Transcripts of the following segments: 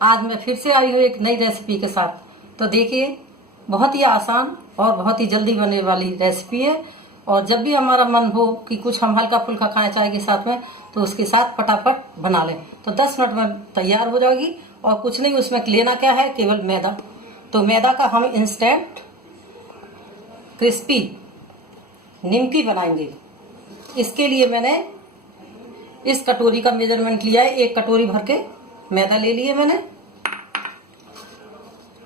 आज मैं फिर से आई हूँ एक नई रेसिपी के साथ। तो देखिए, बहुत ही आसान और बहुत ही जल्दी बनने वाली रेसिपी है। और जब भी हमारा मन हो कि कुछ हम हल्का फुल्का खाएं चाय के साथ में, तो उसके साथ फटाफट बना लें तो 10 मिनट में तैयार हो जाएगी। और कुछ नहीं, उसमें लेना क्या है, केवल मैदा। तो मैदा का हम इंस्टेंट क्रिस्पी निमकी बनाएंगे। इसके लिए मैंने इस कटोरी का मेजरमेंट लिया है। 1 कटोरी भर के मैदा ले लिए मैंने,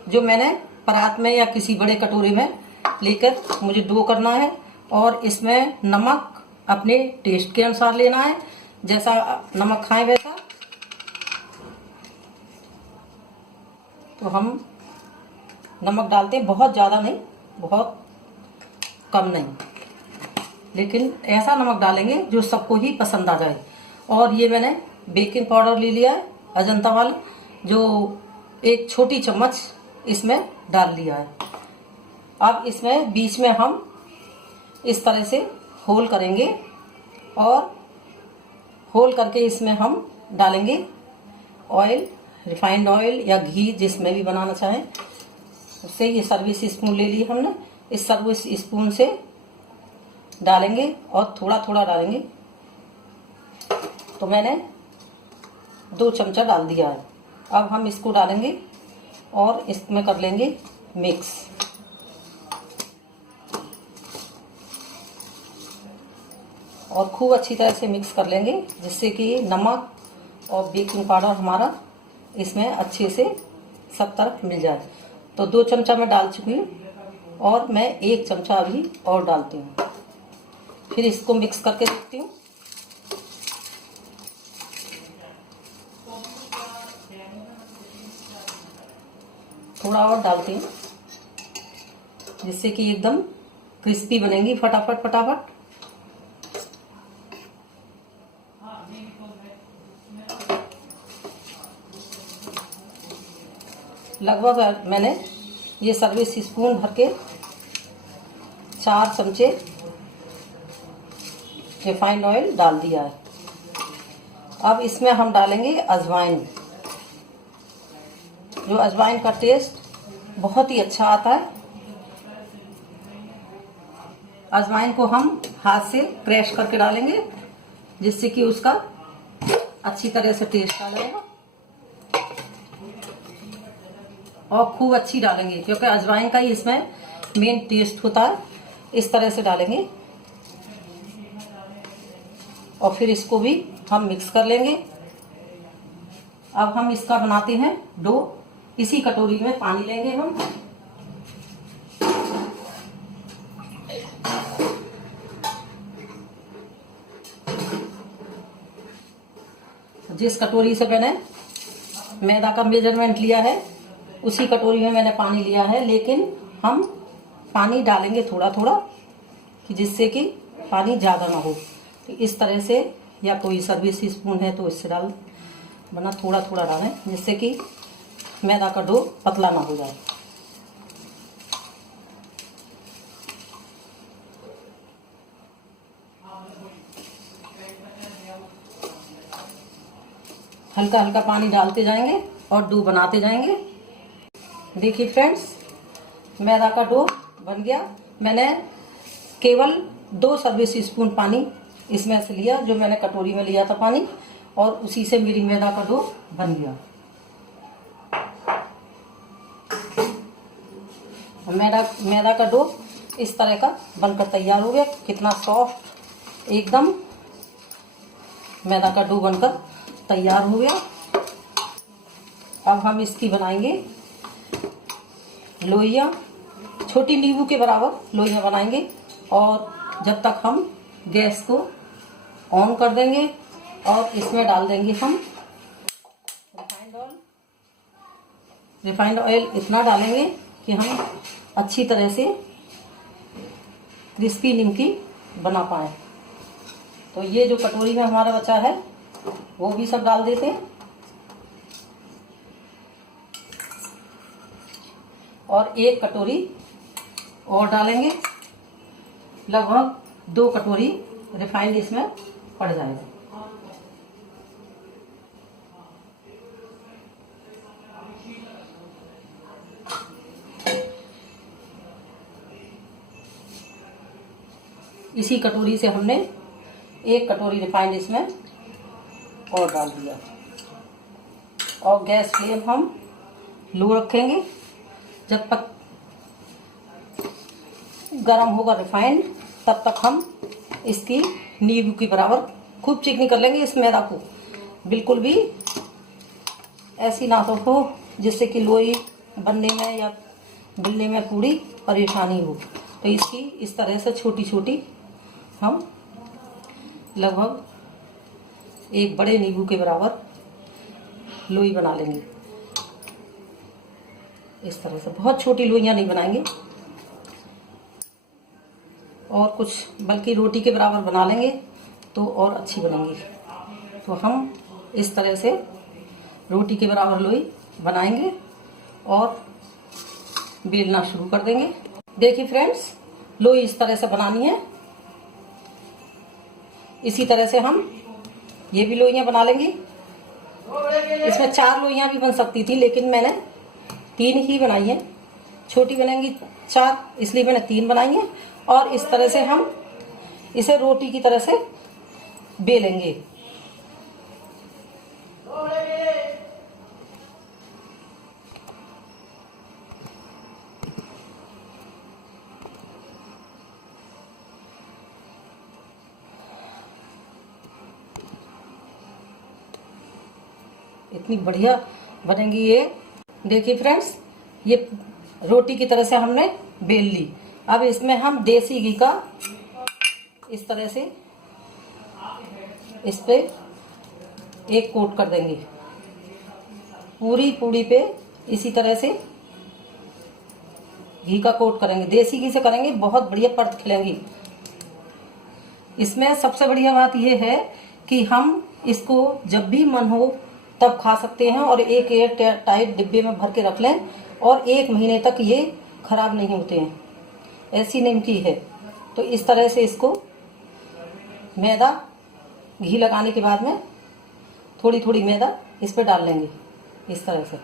जो मैंने परात में या किसी बड़े कटोरी में लेकर मुझे डो करना है। और इसमें नमक अपने टेस्ट के अनुसार लेना है, जैसा नमक खाएं वैसा। तो हम नमक डालते हैं, बहुत ज़्यादा नहीं, बहुत कम नहीं, लेकिन ऐसा नमक डालेंगे जो सबको ही पसंद आ जाए। और ये मैंने बेकिंग पाउडर ले लिया है अजंता वाला, जो 1 छोटी चम्मच इसमें डाल लिया है। अब इसमें बीच में हम इस तरह से होल करेंगे और होल करके इसमें हम डालेंगे ऑयल, रिफाइंड ऑयल या घी, जिसमें भी बनाना चाहें। उससे ये सर्विस स्पून ले ली हमने, इस सर्विस स्पून से डालेंगे और थोड़ा थोड़ा डालेंगे। तो मैंने 2 चमचा डाल दिया है। अब हम इसको डालेंगे और इसमें कर लेंगे मिक्स। और खूब अच्छी तरह से मिक्स कर लेंगे, जिससे कि नमक और बेकिंग पाउडर हमारा इसमें अच्छे से सब तरफ मिल जाए। तो 2 चमचा मैं डाल चुकी हूँ और मैं 1 चमचा अभी और डालती हूँ। फिर इसको मिक्स करके देखती हूँ। थोड़ा और डालती हूँ, जिससे कि एकदम क्रिस्पी बनेंगी फटाफट फटाफट। लगभग मैंने ये सर्विस स्पून भर के 4 चमचे रिफाइंड ऑयल डाल दिया है। अब इसमें हम डालेंगे अजवाइन, जो अजवाइन का टेस्ट बहुत ही अच्छा आता है। अजवाइन को हम हाथ से क्रैश करके डालेंगे, जिससे कि उसका अच्छी तरह से टेस्ट आ जाएगा। और खूब अच्छी डालेंगे, क्योंकि अजवाइन का ही इसमें मेन टेस्ट होता है। इस तरह से डालेंगे और फिर इसको भी हम मिक्स कर लेंगे। अब हम इसका बनाते हैं डो। इसी कटोरी में पानी लेंगे हम। जिस कटोरी से मैंने मैदा का मेजरमेंट लिया है, उसी कटोरी में मैंने पानी लिया है, लेकिन हम पानी डालेंगे थोड़ा थोड़ा, जिससे कि पानी ज़्यादा ना हो। तो इस तरह से, या कोई सर्विस स्पून है तो इससे डाल बना, थोड़ा थोड़ा डालें, जिससे कि मैदा का डो पतला ना हो जाए। हल्का हल्का पानी डालते जाएंगे और डो बनाते जाएंगे। देखिए फ्रेंड्स, मैदा का डो बन गया। मैंने केवल 2 सर्विस स्पून पानी इसमें से लिया, जो मैंने कटोरी में लिया था पानी, और उसी से मेरी मैदा का डो बन गया। मैदा का डो इस तरह का बनकर तैयार हो गया। कितना सॉफ्ट एकदम मैदा का डो बनकर तैयार हो गया। अब हम इसकी बनाएंगे लोइयाँ, छोटी नींबू के बराबर लोइयाँ बनाएंगे। और जब तक हम गैस को ऑन कर देंगे और इसमें डाल देंगे हम रिफाइंड ऑयल। इतना डालेंगे कि हम अच्छी तरह से क्रिस्पी निमकी बना पाए। तो ये जो कटोरी में हमारा बचा है, वो भी सब डाल देते हैं। और 1 कटोरी और डालेंगे। लगभग 2 कटोरी रिफाइंड इसमें पड़ जाएगा। इसी कटोरी से हमने 1 कटोरी रिफाइंड इसमें और डाल दिया। और गैस फ्लेम हम लो रखेंगे जब तक गरम होगा रिफाइंड, तब तक हम इसकी नींबू के बराबर खूब चिकनी कर लेंगे इस मैदा को। बिल्कुल भी ऐसी ना तो हो जिससे कि लोई बनने में या बेलने में पूरी परेशानी हो। तो इसकी इस तरह से छोटी छोटी हम लगभग 1 बड़े नींबू के बराबर लोई बना लेंगे। इस तरह से बहुत छोटी लोइयां नहीं बनाएंगे, और कुछ बल्कि रोटी के बराबर बना लेंगे तो और अच्छी बनेंगी। तो हम इस तरह से रोटी के बराबर लोई बनाएंगे और बेलना शुरू कर देंगे। देखिए फ्रेंड्स, लोई इस तरह से बनानी है। इसी तरह से हम ये भी लोइयां बना लेंगे। इसमें 4 लोइयां भी बन सकती थी, लेकिन मैंने 3 ही बनाई है। छोटी बनेंगी 4, इसलिए मैंने 3 बनाई है। और इस तरह से हम इसे रोटी की तरह से बेलेंगे। इतनी बढ़िया बनेंगी ये। देखिए फ्रेंड्स, ये रोटी की तरह से हमने बेल ली। अब इसमें हम देसी घी का इस तरह से इस पे एक कोट कर देंगे। पूरी पूरी पे इसी तरह से घी का कोट करेंगे। देसी घी से करेंगे, बहुत बढ़िया परत खिलेंगी। इसमें सबसे बढ़िया बात यह है कि हम इसको जब भी मन हो तब खा सकते हैं, और एक एयर टाइट डिब्बे में भर के रख लें और 1 महीने तक ये खराब नहीं होते हैं। ऐसी निमकी है। तो इस तरह से इसको मैदा घी लगाने के बाद में थोड़ी थोड़ी मैदा इस पर डाल लेंगे। इस तरह से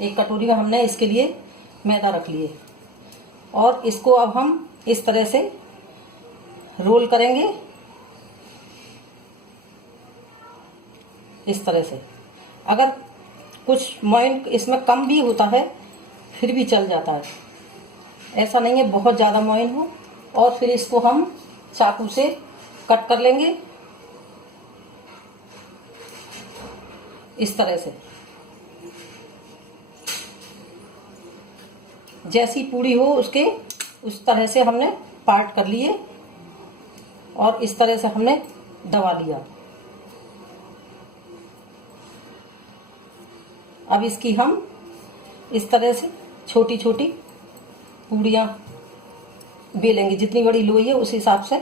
1 कटोरी में हमने इसके लिए मैदा रख लिए, और इसको अब हम इस तरह से रोल करेंगे। इस तरह से अगर कुछ मोइन इसमें कम भी होता है फिर भी चल जाता है, ऐसा नहीं है बहुत ज़्यादा मोइन हो। और फिर इसको हम चाकू से कट कर लेंगे इस तरह से। जैसी पूरी हो उसके उस तरह से हमने पार्ट कर लिए, और इस तरह से हमने दबा लिया। अब इसकी हम इस तरह से छोटी छोटी पूड़ियाँ बेलेंगे। जितनी बड़ी लोई है उस हिसाब से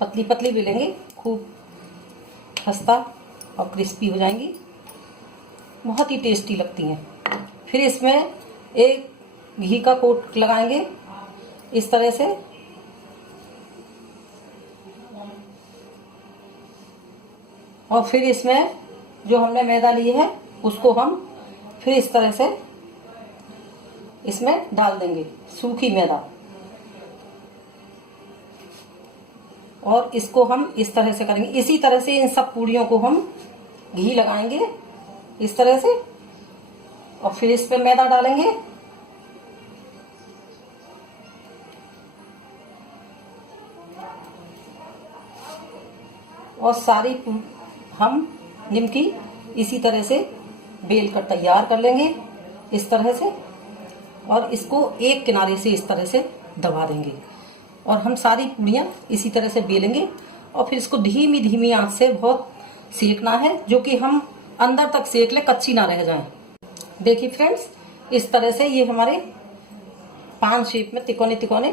पतली पतली बेलेंगे, खूब खस्ता और क्रिस्पी हो जाएंगी, बहुत ही टेस्टी लगती हैं। फिर इसमें एक घी का कोट लगाएंगे इस तरह से, और फिर इसमें जो हमने मैदा ली है उसको हम फिर इस तरह से इसमें डाल देंगे, सूखी मैदा। और इसको हम इस तरह से करेंगे। इसी तरह से इन सब पूड़ियों को हम घी लगाएंगे इस तरह से, और फिर इस पे मैदा डालेंगे। और सारी हम निमकी इसी तरह से बेल कर तैयार कर लेंगे इस तरह से, और इसको एक किनारे से इस तरह से दबा देंगे। और हम सारी पूड़ियाँ इसी तरह से बेलेंगे, और फिर इसको धीमी धीमी आंच से बहुत सेकना है, जो कि हम अंदर तक सेक ले, कच्ची ना रह जाए। देखिए फ्रेंड्स, इस तरह से ये हमारे 5 शेप में तिकोने तिकोने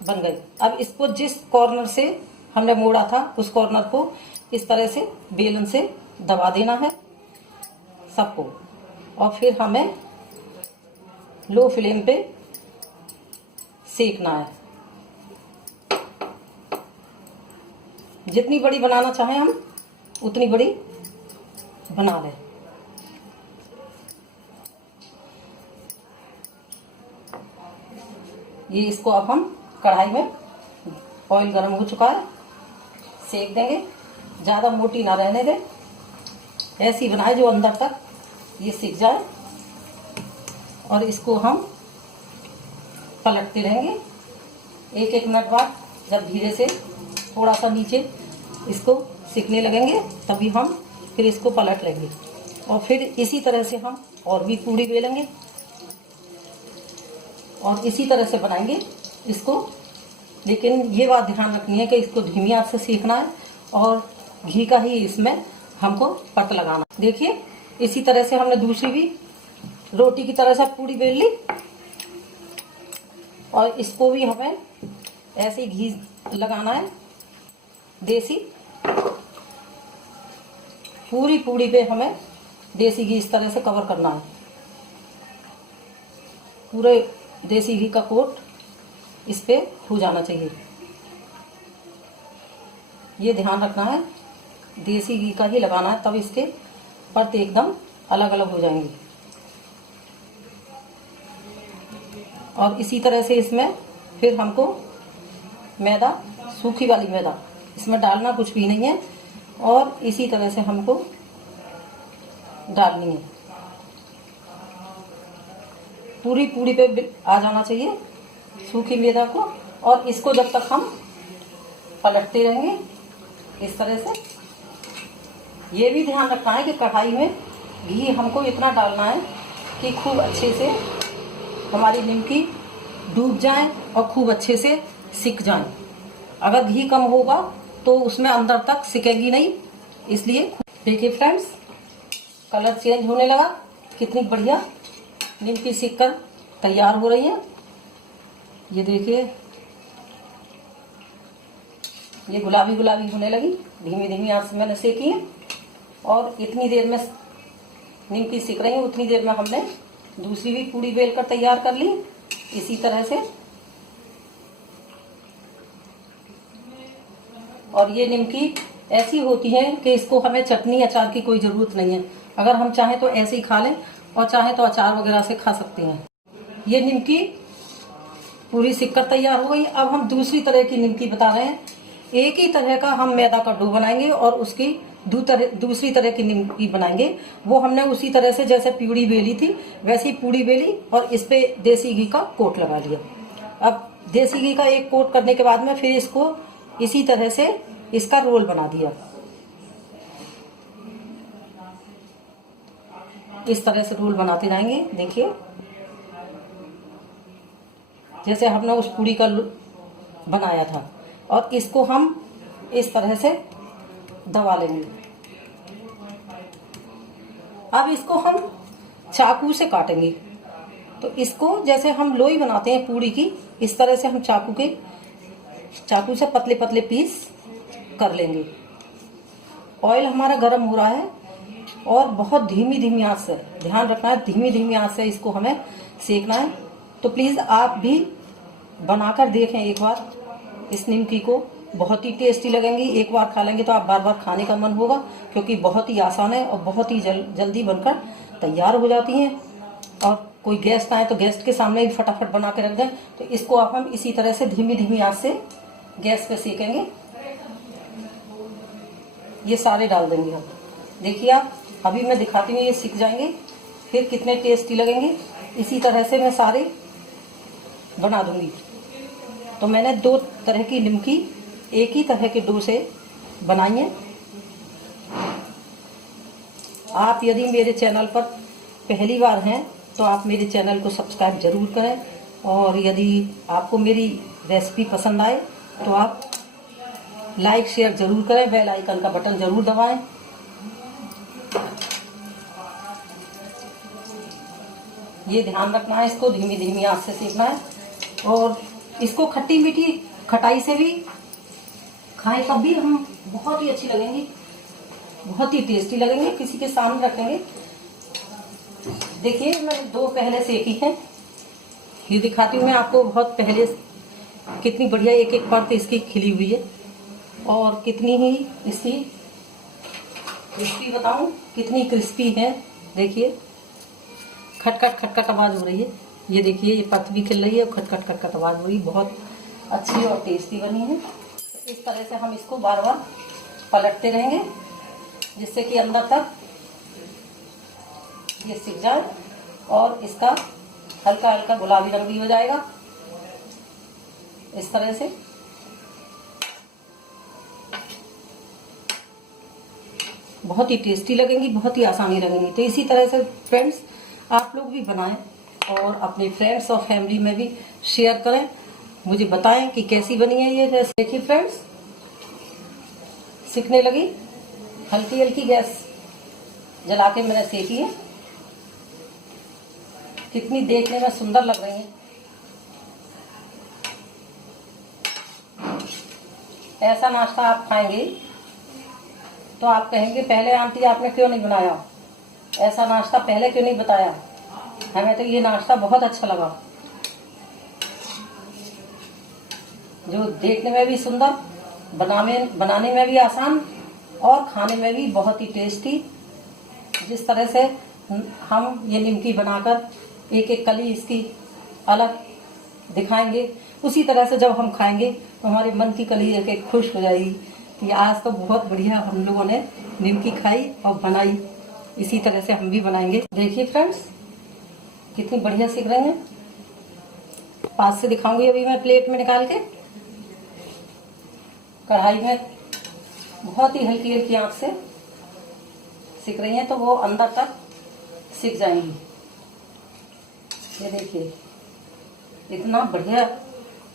बन गए। अब इसको जिस कॉर्नर से हमने मोड़ा था उस कॉर्नर को इस तरह से बेलन से दबा देना है सबको, और फिर हमें लो फ्लेम पे सेकना है। जितनी बड़ी बनाना चाहें हम उतनी बड़ी बना लें। ये इसको अब हम कढ़ाई में, ऑयल गर्म हो चुका है, सेक देंगे। ज़्यादा मोटी ना रहने दें, ऐसी बनाए जो अंदर तक ये सिक जाए। और इसको हम पलटते रहेंगे 1-1 मिनट बाद। जब धीरे से थोड़ा सा नीचे इसको सिकने लगेंगे तभी हम फिर इसको पलट लेंगे। और फिर इसी तरह से हम और भी पूड़ी बेलेंगे और इसी तरह से बनाएंगे इसको। लेकिन ये बात ध्यान रखनी है कि इसको धीमी आंच से सेकना है और घी का ही इसमें हमको पट लगाना। देखिए इसी तरह से हमने दूसरी भी रोटी की तरह से पूड़ी बेल ली और इसको भी हमें ऐसे ही घी लगाना है देसी। पूरी पूड़ी पे हमें देसी घी इस तरह से कवर करना है। पूरे देसी घी का कोट इस पे हो जाना चाहिए। ये ध्यान रखना है देसी घी का ही लगाना है, तब इसके परत एकदम अलग अलग हो जाएंगी। और इसी तरह से इसमें फिर हमको मैदा, सूखी वाली मैदा, इसमें डालना कुछ भी नहीं है और इसी तरह से हमको डालनी है। पूरी पूड़ी पे आ जाना चाहिए सूखी मैदा को। और इसको जब तक हम पलटते रहेंगे इस तरह से। ये भी ध्यान रखना है कि कढ़ाई में घी हमको इतना डालना है कि खूब अच्छे से हमारी निमकी डूब जाए और खूब अच्छे से सिक जाए। अगर घी कम होगा तो उसमें अंदर तक सिकेगी नहीं। इसलिए देखिए फ्रेंड्स, कलर चेंज होने लगा। कितनी बढ़िया निमकी सिक कर तैयार हो रही है। ये देखिए ये गुलाबी गुलाबी होने लगी। धीमी धीमी आंच से मैंने सेकी है और इतनी देर में निमकी सिक रही है उतनी देर में हमने दूसरी भी पूड़ी बेल कर तैयार कर ली इसी तरह से। और ये निमकी ऐसी होती है कि इसको हमें चटनी अचार की कोई जरूरत नहीं है। अगर हम चाहें तो ऐसे ही खा लें और चाहें तो अचार वगैरह से खा सकते हैं। ये निमकी पूरी सिक कर तैयार हो गई। अब हम दूसरी तरह की निमकी बता रहे हैं। एक ही तरह का हम मैदा का डो बनाएंगे और उसकी दूसरी तरह की निमकी बनाएंगे। वो हमने उसी तरह से जैसे पूड़ी बेली थी वैसी पूड़ी बेली और इस पे देसी घी का कोट लगा लिया। अब देसी घी का एक कोट करने के बाद में फिर इसको इसी तरह से इसका रोल बना दिया। इस तरह से रोल बनाते जाएंगे। देखिए जैसे हमने उस पूड़ी का बनाया था और इसको हम इस तरह से दबा लेंगे। अब इसको हम चाकू से काटेंगे। तो इसको जैसे हम लोई बनाते हैं पूड़ी की, इस तरह से हम चाकू से पतले पतले पीस कर लेंगे। ऑयल हमारा गर्म हो रहा है और बहुत धीमी धीमी आंच से, ध्यान रखना है धीमी धीमी आंच से इसको हमें सेकना है। तो प्लीज आप भी बनाकर देखें एक बार इस निमकी को। बहुत ही टेस्टी लगेंगी। एक बार खा लेंगे तो आप बार बार खाने का मन होगा, क्योंकि बहुत ही आसान है और बहुत ही जल्दी बनकर तैयार हो जाती हैं। और कोई गेस्ट आए तो गेस्ट के सामने भी फटाफट बना के रख दें। तो इसको अब हम इसी तरह से धीमी धीमी आंच से गैस पे सेकेंगे। ये सारे डाल देंगे हम। देखिए आप, अभी मैं दिखाती हूँ, ये सिक जाएंगे फिर कितने टेस्टी लगेंगे। इसी तरह से मैं सारे बना दूंगी। तो मैंने 2 तरह की निमकी एक ही तरह के डो से बनाई है। आप यदि मेरे चैनल पर पहली बार हैं तो आप मेरे चैनल को सब्सक्राइब जरूर करें। और यदि आपको मेरी रेसिपी पसंद आए तो आप लाइक शेयर जरूर करें, बेल आइकन का बटन जरूर दबाएं। ये ध्यान रखना है, इसको धीमी धीमी आंच से सेकना है। और इसको खट्टी मीठी खटाई से भी खाएं तब भी हम बहुत ही अच्छी लगेंगी, बहुत ही टेस्टी लगेंगे। किसी के सामने रखेंगे। देखिए मैंने 2 पहले सेकी हैं, ये दिखाती हूँ मैं आपको। बहुत पहले कितनी बढ़िया एक एक परत इसकी खिली हुई है और कितनी ही इसकी क्रिस्पी, बताऊं कितनी क्रिस्पी है। देखिए खटखट खटखट आवाज हो रही है। ये देखिए ये पत्त भी खिल रही है, खटखट खटखट आवाज हो रही, बहुत अच्छी और टेस्टी बनी है। तो इस तरह से हम इसको बार बार पलटते रहेंगे जिससे कि अंदर तक ये सिक जाए और इसका हल्का हल्का गुलाबी रंग भी हो जाएगा। इस तरह से बहुत ही टेस्टी लगेंगी, बहुत ही आसानी लगेंगी। तो इसी तरह से फ्रेंड्स आप लोग भी बनाएं और अपने फ्रेंड्स और फैमिली में भी शेयर करें, मुझे बताएं कि कैसी बनी है ये रेसिपी। देखिए फ्रेंड्स सिकने लगी, हल्की हल्की गैस जला के मैंने सेकी है। कितनी देखने में सुंदर लग रही है। ऐसा नाश्ता आप खाएंगे तो आप कहेंगे पहले आंटी आपने क्यों नहीं बनाया, ऐसा नाश्ता पहले क्यों नहीं बताया, हमें तो ये नाश्ता बहुत अच्छा लगा। जो देखने में भी सुंदर, बनाने में भी आसान और खाने में भी बहुत ही टेस्टी। जिस तरह से हम ये निमकी बनाकर एक एक कली इसकी अलग दिखाएंगे, उसी तरह से जब हम खाएंगे तो हमारे मन की कली एक एक खुश हो जाएगी कि आज तो बहुत बढ़िया हम लोगों ने निमकी खाई और बनाई। इसी तरह से हम भी बनाएंगे। देखिए फ्रेंड्स कितनी बढ़िया सिक रही हैं। पास से दिखाऊंगी अभी मैं प्लेट में निकाल के। कढ़ाई में बहुत ही हल्की हल्की आंच से सिक रही हैं तो वो अंदर तक सिक जाएंगी। ये देखिए इतना बढ़िया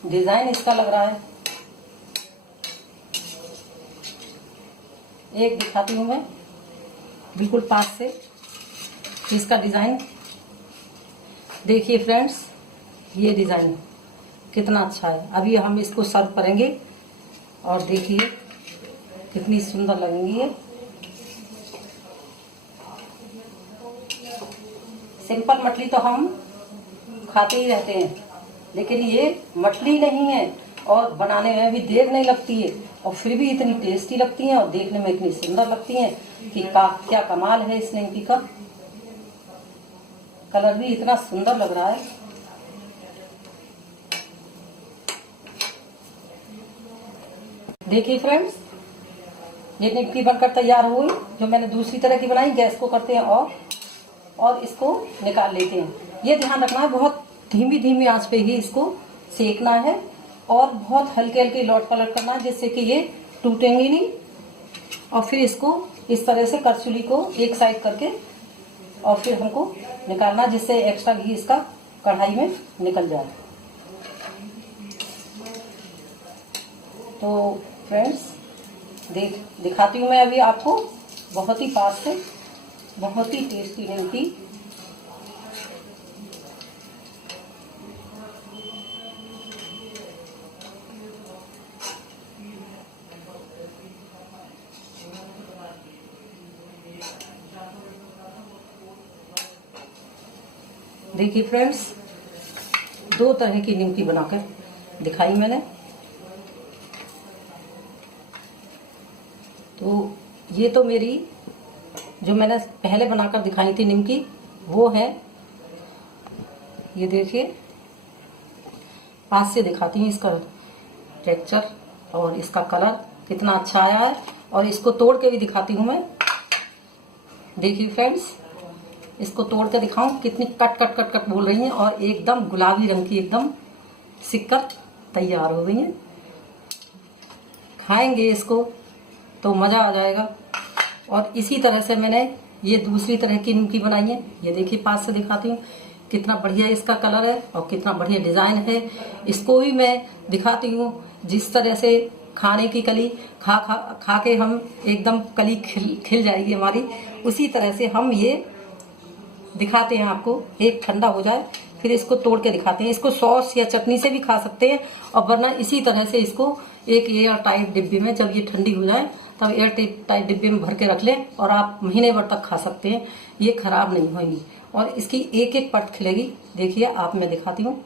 डिजाइन इसका लग रहा है। एक दिखाती हूँ मैं बिल्कुल पास से इसका डिजाइन। देखिए फ्रेंड्स ये डिजाइन कितना अच्छा है। अभी हम इसको सर्व करेंगे और देखिए कितनी सुंदर लगेंगी ये। सिंपल मछली तो हम खाते ही रहते हैं, लेकिन ये मछली नहीं है और बनाने में भी देर नहीं लगती है और फिर भी इतनी टेस्टी लगती हैं और देखने में इतनी सुंदर लगती हैं कि क्या कमाल है इस निमकी का। कलर भी इतना सुंदर लग रहा है। देखिए फ्रेंड्स ये निमकी बनकर तैयार हो गई। जो मैंने दूसरी तरह की बनाई, गैस को करते हैं और इसको निकाल लेते हैं। ये ध्यान रखना है बहुत धीमी धीमी आंच पे ही इसको सेकना है और बहुत हल्के हल्के लौट पलट करना है जिससे कि ये टूटेंगी नहीं। और फिर इसको इस तरह से करछुली को एक साइड करके और फिर हमको निकालना जिससे एक्स्ट्रा घी इसका कढ़ाई में निकल जाए। तो फ्रेंड्स दिखाती हूँ मैं अभी आपको बहुत ही पास से बहुत ही टेस्टी निमकी। देखिए फ्रेंड्स दो तरह की निमकी बनाकर दिखाई मैंने। तो ये तो मेरी जो मैंने पहले बनाकर दिखाई थी निमकी वो है। ये देखिए पास से दिखाती हूँ इसका टेक्सचर और इसका कलर कितना अच्छा आया है और इसको तोड़ के भी दिखाती हूँ मैं। देखिए फ्रेंड्स इसको तोड़ के दिखाऊं कितनी कट कट कट कट बोल रही हैं और एकदम गुलाबी रंग की एकदम सिककर तैयार हो गई हैं। खाएंगे इसको तो मज़ा आ जाएगा। और इसी तरह से मैंने ये दूसरी तरह की निमकी बनाई है। ये देखिए पास से दिखाती हूँ कितना बढ़िया इसका कलर है और कितना बढ़िया डिज़ाइन है। इसको भी मैं दिखाती हूँ जिस तरह से खाने की कली खा के हम एकदम कली खिल जाएगी हमारी, उसी तरह से हम ये दिखाते हैं आपको। एक ठंडा हो जाए फिर इसको तोड़ के दिखाते हैं। इसको सॉस या चटनी से भी खा सकते हैं और वरना इसी तरह से इसको एक एयर टाइट डिब्बे में, जब ये ठंडी हो जाए तब एयर टाइट डिब्बे में भर के रख लें और आप महीने भर तक खा सकते हैं। ये खराब नहीं होगी और इसकी एक एक परत खिलेगी। देखिए आप मैं दिखाती हूँ।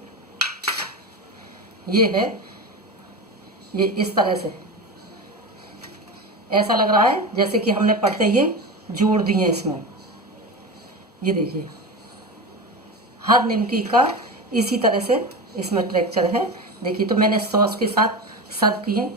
ये है, ये इस तरह से ऐसा लग रहा है जैसे कि हमने परतें ये जोड़ दी हैं इसमें। ये देखिए हर निमकी का इसी तरह से इसमें टेक्सचर है। देखिए, तो मैंने सॉस के साथ सर्व किए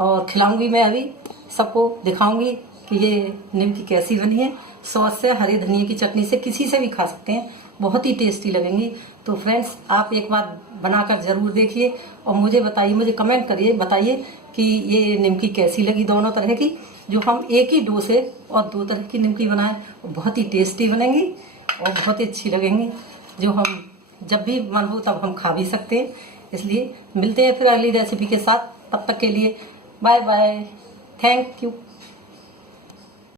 और खिलाऊंगी। मैं अभी सबको दिखाऊंगी कि ये निमकी कैसी बनी है। सॉस से, हरे धनिया की चटनी से, किसी से भी खा सकते हैं, बहुत ही टेस्टी लगेंगी। तो फ्रेंड्स, आप एक बार बनाकर ज़रूर देखिए और मुझे बताइए, मुझे कमेंट करिए, बताइए कि ये निमकी कैसी लगी। दोनों तरह की, जो हम एक ही डो से और दो तरह की निमकी बनाएं, बहुत ही टेस्टी बनेंगी और बहुत ही अच्छी लगेंगी, जो हम जब भी मन हो तब हम खा भी सकते हैं। इसलिए मिलते हैं फिर अगली रेसिपी के साथ। तब तक के लिए बाय बाय, थैंक यू।